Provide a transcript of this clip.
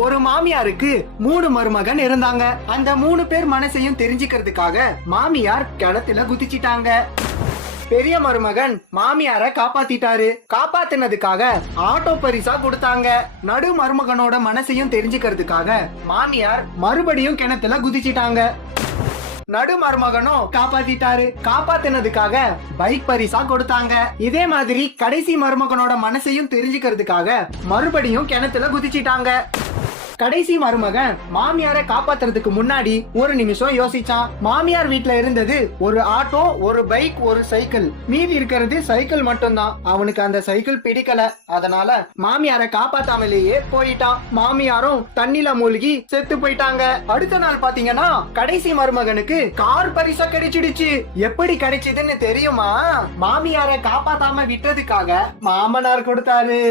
ஒரு மாமியாருக்கு 3 மருமகன் இருந்தாங்க. அந்த 3 பேர் மனசையும் தெரிஞ்சுக்கிறதுக்காக மாமியார் கிணத்துல குதிச்சிட்டாங்க. பெரிய மருமகன் மாமியார காப்பாத்திட்டாரு. காப்பாத்தினதுக்காக ஆட்டோ பரிசா கொடுத்தாங்க. நடு மருமகனோட மனசையும் தெரிஞ்சுக்கிறதுக்காக மாமியார் மறுபடியும் கிணத்துல குதிச்சிட்டாங்க. நடு மருமகனும் காப்பாத்திட்டாரு. காப்பாத்தினதுக்காக பைக் பரிசா கொடுத்தாங்க. இதே மாதிரி கடைசி மருமகனோட மனசையும் தெரிஞ்சுக்கிறதுக்காக மறுபடியும் கிணத்துல குதிச்சிட்டாங்க. கடைசி மருமகன் மாமியார காப்பாத்துறதுக்கு முன்னாடி ஒரு நிமிஷம் யோசிச்சான். மாமியார் வீட்ல இருந்தது ஒரு ஆட்டோ, ஒரு பைக், ஒரு சைக்கிள். மீதி இருக்கிறது சைக்கிள் மட்டும்தான். அவனுக்கு அந்த சைக்கிள் பிடிக்கல. அதனால மாமியார காப்பாத்தாமலேயே போயிட்டான். மாமியாரும் தண்ணில மூழ்கி செத்து போயிட்டாங்க. அடுத்த நாள் பாத்தீங்கன்னா கடைசி மருமகனுக்கு கார் பரிசா கிடைச்சிடுச்சு. எப்படி கிடைச்சதுன்னு தெரியுமா? மாமியார காப்பாத்தாம விட்டதுக்காக மாமனார் கொடுத்தாரு.